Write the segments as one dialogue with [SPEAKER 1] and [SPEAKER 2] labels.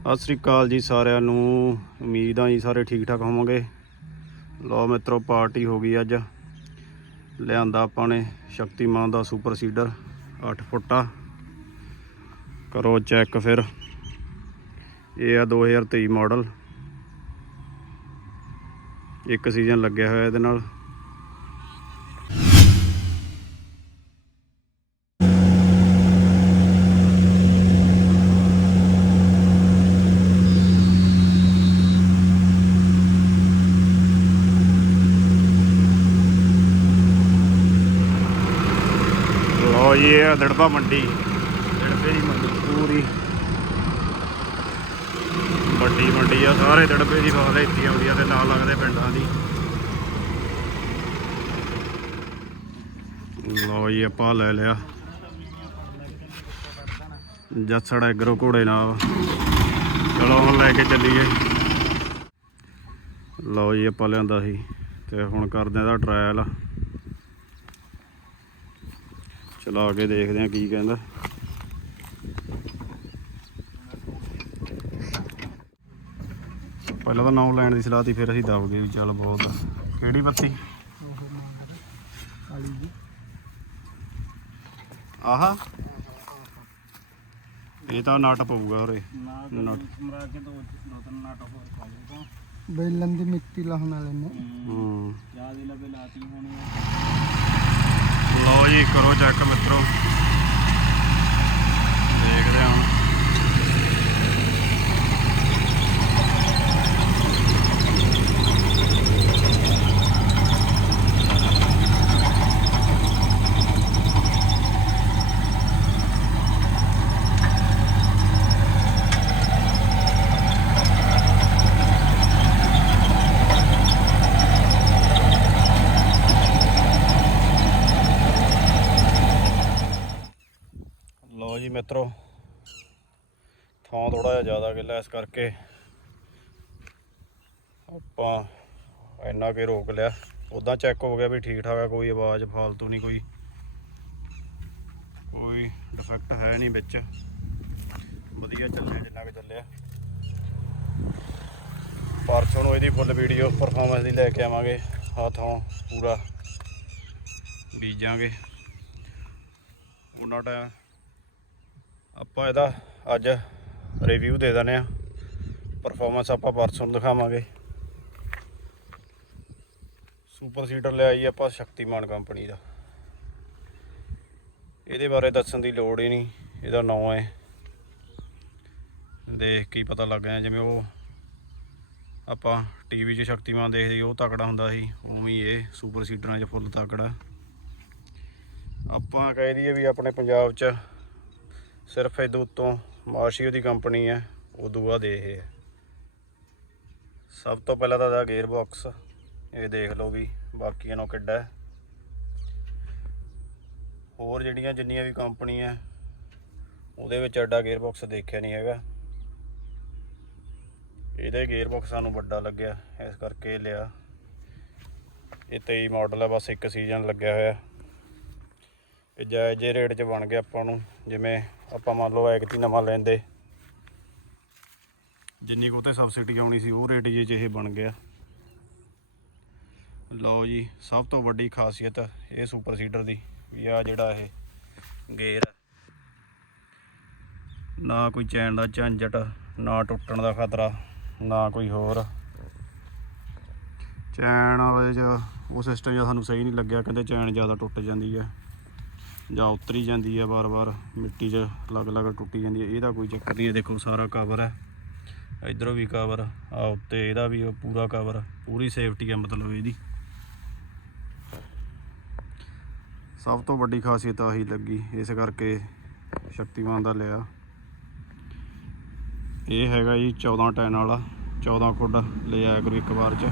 [SPEAKER 1] ਸਤਿ ਸ੍ਰੀ ਅਕਾਲ ਜੀ ਸਾਰਿਆਂ ਨੂੰ। ਉਮੀਦ ਆ ਜੀ ਸਾਰੇ ਠੀਕ ਠਾਕ ਹੋਵੋਗੇ। ਲੋ ਮਿੱਤਰੋ, ਪਾਰਟੀ ਹੋ ਗਈ ਅੱਜ। ਲਿਆਂਦਾ ਆਪਾਂ ਨੇ ਸ਼ਕਤੀਮਾਨ ਦਾ ਸੁਪਰ ਸੀਡਰ 8 ਫੁੱਟਾ। ਕਰੋ ਚੈੱਕ ਫਿਰ। ਇਹ ਆ 2023 ਮਾਡਲ। ਇੱਕ ਸੀਜ਼ਨ ਲੱਗਿਆ ਹੋਇਆ ਇਹਦੇ ਨਾਲ। ਲੋ ਜੀ, ਇਹ ਦੜਬਾ ਮੰਡੀ। ਦੜਬੇ ਦੀ ਮੰਡੀ ਪੂਰੀ। ਵੱਡੀ ਮੰਡੀ ਆ, ਸਾਰੇ ਦੜਬੇ ਦੀ ਫਸਲ ਇੱਥੇ ਆਉਂਦੀ ਆ ਤੇ ਨਾਲ ਲੱਗਦੇ ਪਿੰਡਾਂ ਦੀ। ਲਓ ਜੀ, ਆਪਾਂ ਲੈ ਲਿਆ। ਜੱਸੜ ਐਗਰੋ ਘੋੜੇ ਨਾਲ। ਚਲੋ, ਹੁਣ ਲੈ ਕੇ ਚੱਲੀਏ। ਲਓ ਜੀ, ਆਪਾਂ ਲਿਆਂਦਾ ਸੀ। ਤੇ ਹੁਣ ਕਰਦੇ ਆ ਇਹਦਾ ਟਰਾਇਲ ਚਲਾ ਕੇ ਦੇਖਦੇ ਆ ਕੀ ਕਹਿੰਦਾ। ਪਹਿਲਾਂ ਤਾਂ ਨਾਮ ਲੈਣ ਦੀ ਸਲਾਹ ਤੀ ਫਿਰ ਅਸੀਂ ਦਬ ਗਏ ਵੀ ਚੱਲ ਬਹੁਤ ਆ। ਕਿਹੜੀ ਬੱਤੀ?
[SPEAKER 2] ਕਾਲੀ ਜੀ
[SPEAKER 1] ਆਹਾ। ਇਹ ਤਾਂ ਨਟ ਪਊਗਾ ਉਰੇ।
[SPEAKER 2] ਨਾ ਸਮਰਾ ਕੇ ਦੋ ਦੋ ਤਿੰਨ ਨਾਟਕ ਹੋਰ ਪਾ ਲਓ ਤਾਂ ਬੈਲਨ ਦੀ ਮਿੱਟੀ ਲਾਉਣ ਵਾਲੇ ਨੇ।
[SPEAKER 1] ਹੂੰ
[SPEAKER 2] ਯਾਦ ਹੀ ਲਵੇ ਲਾਤੀ ਹੋਣੀ
[SPEAKER 1] ਲਓ ਜੀ ਕਰੋ ਚੈੱਕ ਮਿੱਤਰੋ। ਦੇਖਦੇ ਹਾਂ ਹੁਣ ਲਓ ਜੀ ਮਿੱਤਰੋ। ਥਾਂ ਥੋੜਾ ਜਿਹਾ ਜ਼ਿਆਦਾ ਗਿੱਲਾ ਇਸ ਕਰਕੇ। ਆਪਾਂ ਇੰਨਾ ਕੇ ਰੋਕ ਲਿਆ। ਉਦਾਂ ਚੈੱਕ ਹੋ ਗਿਆ ਵੀ ਠੀਕ ਠਾਕ ਆ, ਕੋਈ ਆਵਾਜ਼ ਫਾਲਤੂ ਨਹੀਂ, ਕੋਈ ਕੋਈ ਡਿਫੈਕਟ ਹੈ ਨਹੀਂ ਵਿੱਚ। ਵਧੀਆ ਚੱਲਿਆ ਜਿੰਨਾ ਕਿ ਚੱਲਿਆ। ਪਰਸੋਂ ਨੂੰ ਇਹਦੀ ਫੁੱਲ ਵੀਡੀਓ ਪਰਫਾਰਮੈਂਸ ਦੀ ਲੈ ਕੇ ਆਵਾਂਗੇ। ਆਹ ਥਾਂ ਪੂਰਾ ਬੀਜਾਂਗੇ। ਉਹਨਾਂ ਟਾਈਮ ਆਪਾਂ ਇਹਦਾ ਅੱਜ ਰਿਵਿਊ ਦੇ ਦਿੰਦੇ ਆ ਪਰਫਾਰਮੈਂਸ ਆਪਾਂ ਪਰਸੋਂ ਦਿਖਾਵਾਂਗੇ। ਸੁਪਰ ਸੀਟਰ ਲਿਆ ਜੀ ਆਪਾਂ ਸ਼ਕਤੀਮਾਨ ਕੰਪਨੀ ਦਾ। ਇਹਦੇ ਬਾਰੇ ਦੱਸਣ ਦੀ ਲੋੜ ਹੀ ਨਹੀਂ, ਇਹਦਾ ਨਾਂ ਹੈ। ਦੇਖ ਕੇ ਪਤਾ ਲੱਗ ਗਿਆ ਜਿਵੇਂ ਉਹ ਆਪਾਂ ਟੀਵੀ 'ਚ ਸ਼ਕਤੀਮਾਨ ਦੇਖਦੇ ਉਹ ਤਕੜਾ ਹੁੰਦਾ ਸੀ, ਉਵੇਂ ਹੀ ਇਹ ਸੁਪਰ ਸੀਟਰਾਂ 'ਚ ਫੁੱਲ ਤਕੜਾ। ਆਪਾਂ ਕਹਿ ਦਈਏ ਵੀ ਆਪਣੇ ਪੰਜਾਬ 'ਚ ਸਿਰਫ ਇਹਦੇ ਉੱਤੋਂ ਮਾਸ਼ੀਓ ਦੀ ਕੰਪਨੀ ਹੈ ਉਦੋਂ ਬਾਅਦ ਇਹ ਹੈ। ਸਭ ਤੋਂ ਪਹਿਲਾਂ ਤਾਂ ਇਹਦਾ ਗੇਅਰ ਬਾਕਸ ਇਹ ਦੇਖ ਲਓ ਵੀ ਬਾਕੀਆਂ ਨੂੰ ਕਿੱਡਾ ਹੋਰ ਜਿਹੜੀਆਂ ਜਿੰਨੀਆਂ ਵੀ ਕੰਪਨੀਆਂ ਉਹਦੇ ਵਿੱਚ ਐਡਾ ਗੇਅਰ ਬਾਕਸ ਦੇਖਿਆ ਨਹੀਂ ਹੈਗਾ। ਇਹਦਾ ਗੇਅਰ ਬਾਕਸ ਸਾਨੂੰ ਵੱਡਾ ਲੱਗਿਆ, ਇਸ ਕਰਕੇ ਇਹ ਲਿਆ। ਇਹ 23 ਮਾਡਲ ਹੈ, ਬਸ ਇੱਕ ਸੀਜ਼ਨ ਲੱਗਿਆ ਹੋਇਆ। ਇਹ ਜਾਇਜ਼ ਰੇਟ 'ਚ ਬਣ ਗਿਆ ਆਪਾਂ ਨੂੰ, ਜਿਵੇਂ ਆਪਾਂ ਮੰਨ ਲਓ ਐਕਟੀ ਨਵਾਂ ਲੈਂਦੇ। ਜਿੰਨੀ ਕੁ ਤੇ ਸਬਸਿਡੀ ਆਉਣੀ ਸੀ, ਉਹ ਰੇਟ ਜੇ 'ਚ ਇਹ ਬਣ ਗਿਆ। ਲਓ ਜੀ, ਸਭ ਤੋਂ ਵੱਡੀ ਖਾਸੀਅਤ ਇਹ ਸੁਪਰ ਸੀਡਰ ਦੀ, ਵੀ ਆ ਜਿਹੜਾ ਇਹ ਗੇਅਰ ਨਾ ਕੋਈ ਚੈਨ ਦਾ ਝੰਜਟ, ਨਾ ਟੁੱਟਣ ਦਾ ਖਤਰਾ, ਨਾ ਕੋਈ ਹੋਰ। ਚੈਨ ਵਾਲੇ 'ਚ ਉਹ ਸਿਸਟਮ ਜਿਹਾ ਸਾਨੂੰ ਸਹੀ ਨਹੀਂ ਲੱਗਿਆ, ਕਹਿੰਦੇ ਚੈਨ ਜ਼ਿਆਦਾ ਟੁੱਟ ਜਾਂਦੀ ਹੈ ਜਾਂ ਉਤਰੀ ਜਾਂਦੀ ਹੈ ਵਾਰ-ਵਾਰ, ਮਿੱਟੀ 'ਚ ਲੱਗ ਲੱਗ ਟੁੱਟੀ ਜਾਂਦੀ ਹੈ, ਇਹਦਾ ਕੋਈ ਚੱਕਰ ਨਹੀਂ ਹੈ। ਦੇਖੋ, ਸਾਰਾ ਕਵਰ ਹੈ। ਇਧਰੋਂ ਵੀ ਕਵਰ ਆ ਉੱਤੇ ਇਹਦਾ ਵੀ ਪੂਰਾ ਕਵਰ ਪੂਰੀ ਸੇਫਟੀ ਹੈ ਮਤਲਬ ਇਹਦੀ। ਸਭ ਤੋਂ ਵੱਡੀ ਖਾਸੀਅਤ ਆਹੀ ਲੱਗੀ, ਇਸ ਕਰਕੇ ਸ਼ਕਤੀਮਾਨ ਦਾ ਲਿਆ। ਇਹ ਹੈਗਾ ਜੀ 14 ਟੈਨ ਵਾਲਾ 14 ਫੁੱਟ ਲੈ ਆਇਆ ਕਰੋ ਇੱਕ ਵਾਰ ਚ।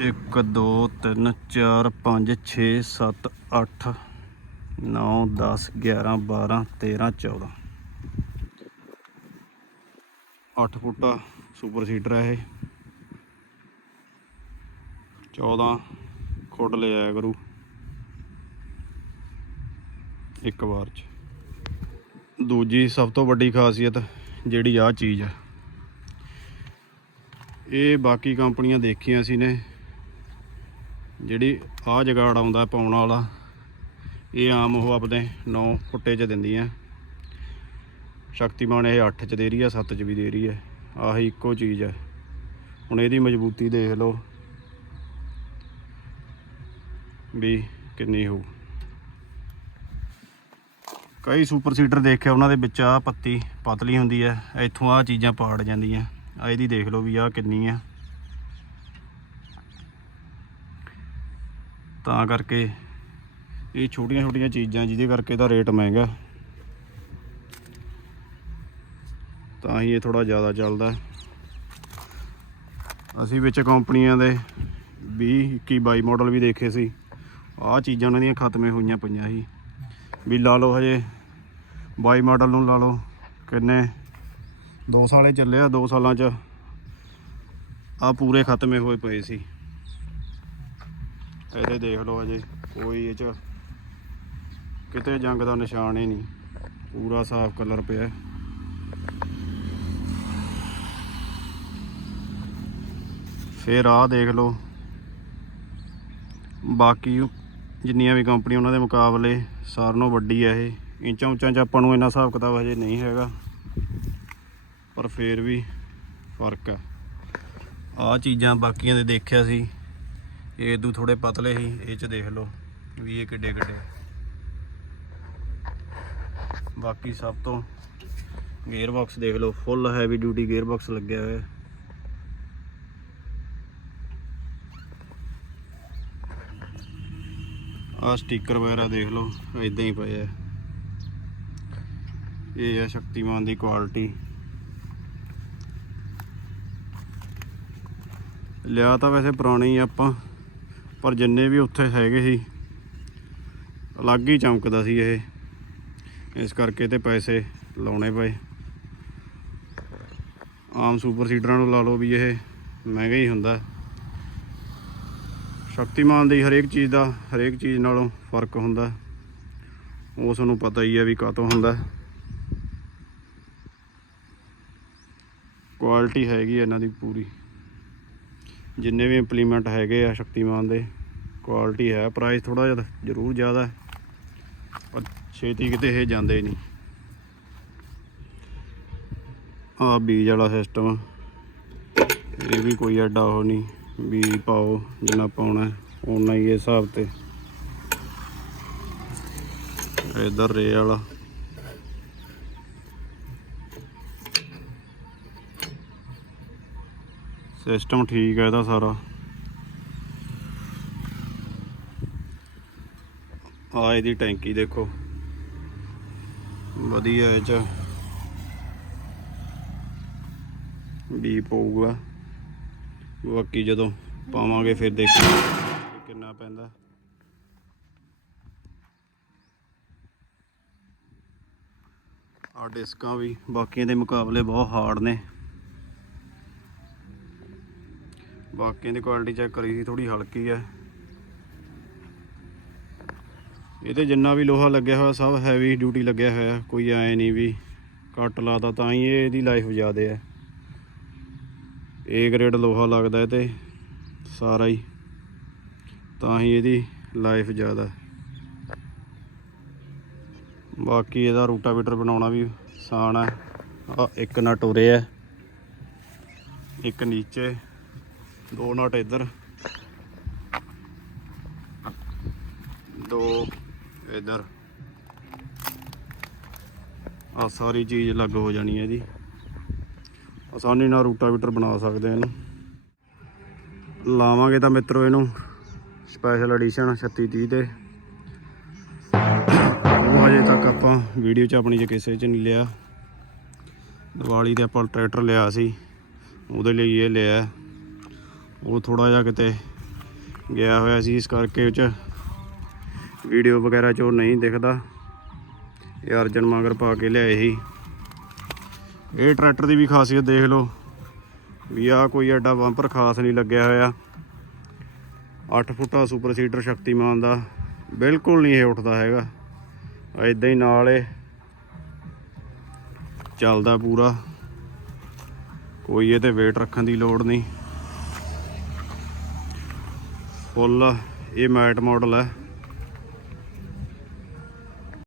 [SPEAKER 1] 1 2 3 4 5 6 7 8 9 10 11 12 13 14 8 ਫੁੱਟਾ ਸੁਪਰ ਸੀਡਰ ਹੈ ਇਹ। 14 ਖੁੱਡ ਲੈ ਆਇਆ ਕਰੂ। ਇੱਕ ਵਾਰ ਚ। ਦੂਜੀ ਸਭ ਤੋਂ ਵੱਡੀ ਖਾਸੀਅਤ ਜਿਹੜੀ ਆ ਚੀਜ਼ ਹੈ ਇਹ ਬਾਕੀ ਕੰਪਨੀਆਂ ਦੇਖੀਆਂ ਸੀ ਨੇ। ਜਿਹੜੀ ਆ ਜਗਾੜ ਆਉਂਦਾ ਪਾਉਣ ਵਾਲਾ, ਇਹ ਆਮ ਉਹ ਆਪਣੇ 9 ਫੁੱਟੇ ਚ ਦਿੰਦੀਆਂ ਸ਼ਕਤੀਮਾਨ ਇਹ 8 ਚ ਦੇ ਰਹੀ ਆ 7 ਚ ਵੀ ਦੇ ਰਹੀ ਹੈ ਆਹੀ ਇੱਕੋ ਚੀਜ਼ ਹੈ ਹੁਣ ਇਹਦੀ ਮਜ਼ਬੂਤੀ ਦੇਖ ਲਓ ਵੀ ਕਿੰਨੀ ਹੋਊ। ਕਈ ਸੁਪਰ ਸੀਡਰ ਦੇਖਿਆ ਉਹਨਾਂ ਦੇ ਵਿੱਚ ਆ ਪੱਤੀ ਪਤਲੀ ਹੁੰਦੀ ਹੈ ਇੱਥੋਂ ਆ ਚੀਜ਼ਾਂ ਪਾੜ ਜਾਂਦੀਆਂ। ਆ ਇਹਦੀ ਦੇਖ ਲਓ ਵੀ ਆ ਕਿੰਨੀ ਆ। ਤਾਂ ਕਰਕੇ ਇਹ ਛੋਟੀਆਂ ਛੋਟੀਆਂ ਚੀਜ਼ਾਂ ਜਿਹਦੇ ਕਰਕੇ ਇਹਦਾ ਰੇਟ ਮਹਿੰਗਾ ਤਾਂ ਹੀ ਇਹ ਥੋੜਾ ਜ਼ਿਆਦਾ ਚੱਲਦਾ ਅਸੀਂ ਵਿੱਚ ਕੰਪਨੀਆਂ ਦੇ 20 21 22 ਮਾਡਲ ਵੀ ਦੇਖੇ ਸੀ। ਆਹ ਚੀਜ਼ਾਂ ਉਹਨਾਂ ਦੀਆਂ ਖਤਮੇ ਹੋਈਆਂ ਪਈਆਂ ਸੀ। ਵੀ ਲਾ ਲਓ ਹਜੇ 22 ਮਾਡਲ ਨੂੰ ਲਾ ਲਓ, ਕਿੰਨੇ? 2 ਸਾਲੇ ਚੱਲੇ ਆ 2 ਸਾਲਾਂ ਚ। ਆ ਪੂਰੇ ਖਤਮੇ ਹੋਏ ਪਏ ਸੀ। ਇਹਦੇ ਦੇਖ ਲਓ ਅਜੇ, ਕੋਈ ਇਹ ਚ ਕਿਤੇ ਜੰਗ ਦਾ ਨਿਸ਼ਾਨ ਹੀ ਨਹੀਂ। ਪੂਰਾ ਸਾਫ਼ ਕਲਰ ਪਿਆ ਫਿਰ ਆਹ ਦੇਖ ਲਓ। ਬਾਕੀ ਜਿੰਨੀਆਂ ਵੀ ਕੰਪਨੀਆਂ ਉਹਨਾਂ ਦੇ ਮੁਕਾਬਲੇ ਸਾਰਿਆਂ ਨਾਲੋਂ ਵੱਡੀ ਹੈ ਇਹ। ਇੰਚਾਂ ਉੱਚਾਂ 'ਚ ਆਪਾਂ ਨੂੰ ਇੰਨਾ ਹਿਸਾਬ ਕਿਤਾਬ ਹਜੇ ਨਹੀਂ ਹੈਗਾ। ਪਰ ਫੇਰ ਵੀ ਫ਼ਰਕ ਹੈ। ਆਹ ਚੀਜ਼ਾਂ ਬਾਕੀਆਂ ਦੇ ਦੇਖਿਆ ਸੀ। ਇਹ ਇਦੋਂ ਥੋੜੇ ਪਤਲੇ ਸੀ, ਇਹ 'ਚ ਦੇਖ ਲਓ ਵੀ ਇਹ ਕਿੱਡੇ ਕਿੱਡੇ। ਬਾਕੀ ਸਭ ਤੋਂ ਗੇਅਰ ਬਾਕਸ ਦੇਖ ਲਓ, full heavy duty gear box ਲੱਗਿਆ ਹੋਇਆ। ਹੈ ਆ ਸਟicker ਵਗੈਰਾ ਦੇਖ ਲਓ ਇਦਾਂ ਹੀ ਪਏ ਆ। ਇਹ ਹੈ ਸ਼ਕਤੀਮਾਨ ਦੀ ਕੁਆਲਿਟੀ ਲਿਆ ਤਾਂ ਵੈਸੇ ਪੁਰਾਣੇ ਹੀ ਆਪਾਂ। ਪਰ ਜਿੰਨੇ ਵੀ ਉੱਥੇ ਹੈਗੇ ਸੀ, ਅਲੱਗ ਹੀ ਚਮਕਦਾ ਸੀ ਇਹ। ਇਸ ਕਰਕੇ ਤੇ ਪੈਸੇ ਲਾਉਣੇ ਪਏ। ਆਮ ਸੁਪਰ ਸੀਡਰਾਂ ਨੂੰ ਲਾ ਲਓ ਵੀ ਇਹ ਮਹਿੰਗਾ ਹੀ ਹੁੰਦਾ। ਸ਼ਕਤੀਮਾਨ ਦੀ ਹਰੇਕ ਚੀਜ਼ ਦਾ, ਹਰੇਕ ਚੀਜ਼ ਨਾਲੋਂ ਫ਼ਰਕ ਹੁੰਦਾ। ਉਸ ਨੂੰ ਪਤਾ ਹੀ ਹੈ ਵੀ ਕਾਤੋਂ ਹੁੰਦਾ। ਕੁਆਲਿਟੀ ਹੈਗੀ ਇਹਨਾਂ ਦੀ ਪੂਰੀ। ਜਿੰਨੇ ਵੀ ਇੰਪਲੀਮੈਂਟ ਹੈਗੇ ਆ ਸ਼ਕਤੀਮਾਨ ਦੇ। ਕੁਆਲਿਟੀ ਹੈ ਪ੍ਰਾਈਸ ਥੋੜਾ ਜਿਹਾ ਜ਼ਰੂਰ ਜ਼ਿਆਦਾ ਪਰ ਛੇਤੀ ਕਿਤੇ ਇਹ ਜਾਂਦੇ ਨਹੀਂ। ਆ ਬੀਜ ਵਾਲਾ ਸਿਸਟਮ ਇਹ ਵੀ ਕੋਈ ਐਡਾ ਉਹ ਨਹੀਂ, ਬੀਜ ਪਾਓ ਜਿੰਨਾ ਪਾਉਣਾ ਉਨਾ ਹੀ ਇਹ ਹਿਸਾਬ ਤੇ। ਇਧਰ ਰੇ ਵਾਲਾ। ਸਿਸਟਮ ਠੀਕ ਹੈ ਇਹਦਾ ਸਾਰਾ। ਆ ਇਹਦੀ ਟੈਂਕੀ ਦੇਖੋ। ਵਧੀਆ ਇਹ ਚ। ਵੀ ਪਊਗਾ। ਬਾਕੀ ਜਦੋਂ ਪਾਵਾਂਗੇ ਫਿਰ ਦੇਖਾਂਗੇ ਕਿੰਨਾ ਪੈਂਦਾ। ਆ ਡਿਸਕਾਂ ਵੀ, ਬਾਕੀਆਂ ਦੇ ਮੁਕਾਬਲੇ ਬਹੁਤ ਹਾਰਡ ਨੇ। ਬਾਕੀਆਂ ਦੀ ਕੁਆਲਿਟੀ ਚੈੱਕ ਕਰੀ ਸੀ ਥੋੜੀ ਹਲਕੀ ਹੈ। ਇਹਦੇ ਜਿੰਨਾ ਵੀ ਲੋਹਾ ਲੱਗਿਆ ਹੋਇਆ, ਸਭ ਹੈਵੀ ਡਿਊਟੀ ਲੱਗਿਆ ਹੋਇਆ, ਕੋਈ ਐ ਨਹੀਂ ਵੀ ਕੱਟ ਲਾਤਾ, ਤਾਂ ਹੀ ਇਹ ਇਹਦੀ ਲਾਈਫ ਜ਼ਿਆਦਾ ਹੈ ਏ ਗ੍ਰੇਡ ਲੋਹਾ ਲੱਗਦਾ ਇਹ ਤੇ, ਸਾਰਾ ਹੀ। ਤਾਂ ਹੀ ਇਹਦੀ ਲਾਈਫ ਜ਼ਿਆਦਾ। ਬਾਕੀ ਇਹਦਾ ਰੂਟਾਵੀਟਰ ਬਣਾਉਣਾ ਵੀ ਆਸਾਨ ਹੈ ਆ ਇੱਕ ਨਟ ਉਰੇ ਹੈ ਇੱਕ ਨੀਚੇ, ਦੋ ਨਟ ਇੱਧਰ ਦੋ ਇੱਧਰ। ਆ ਸਾਰੀ ਚੀਜ਼ ਅਲੱਗ ਹੋ ਜਾਣੀ ਹੈ ਇਹਦੀ ਆਸਾਨੀ ਨਾਲ ਰੂਟਾਵੀਟਰ ਬਣਾ ਸਕਦੇ ਹਾਂ ਇਹਨੂੰ। ਲਾਵਾਂਗੇ ਤਾਂ ਮਿੱਤਰੋ ਇਹਨੂੰ। ਸਪੈਸ਼ਲ ਐਡੀਸ਼ਨ 3630 ਤੇ। ਉਹ ਹਜੇ ਤੱਕ ਆਪਾਂ ਵੀਡੀਓ 'ਚ ਆਪਣੀ 'ਚ ਕਿਸੇ 'ਚ ਨਹੀਂ ਲਿਆ। ਦੀਵਾਲੀ ਦੇ ਆਪਾਂ ਟਰੈਕਟਰ ਲਿਆ ਸੀ। ਉਹਦੇ ਲਈ ਇਹ ਲਿਆ। ਉਹ ਥੋੜਾ ਜਿਹਾ ਕਿਤੇ ਗਿਆ ਹੋਇਆ ਸੀ ਇਸ ਕਰਕੇ ਉਹ 'ਚ। ਵੀਡੀਓ ਵਗੈਰਾ 'ਚ ਉਹ ਨਹੀਂ ਦਿਖਦਾ। ਇਹ ਅਰਜਨ ਮਗਰ ਪਾ ਕੇ ਲਿਆਏ ਸੀ। ਇਹ ਟਰੈਕਟਰ ਦੀ ਵੀ ਖਾਸੀਅਤ ਦੇਖ ਲਓ। ਵੀ ਆ ਕੋਈ ਐਡਾ ਬੰਪਰ ਖਾਸ ਨਹੀਂ ਲੱਗਿਆ ਹੋਇਆ। 8 ਫੁੱਟਾ ਸੁਪਰ ਸੀਡਰ ਸ਼ਕਤੀਮਾਨ ਦਾ ਬਿਲਕੁਲ ਨਹੀਂ ਇਹ ਉੱਠਦਾ ਹੈਗਾ। ਇਦਾਂ ਹੀ ਨਾਲ ਇਹ ਚੱਲਦਾ ਪੂਰਾ। ਕੋਈ ਇਹ ਤੇ weight ਰੱਖਣ ਦੀ ਲੋੜ ਨਹੀਂ। ਫੁੱਲ, ਇਹ ਮੈਟ ਮਾਡਲ ਹੈ।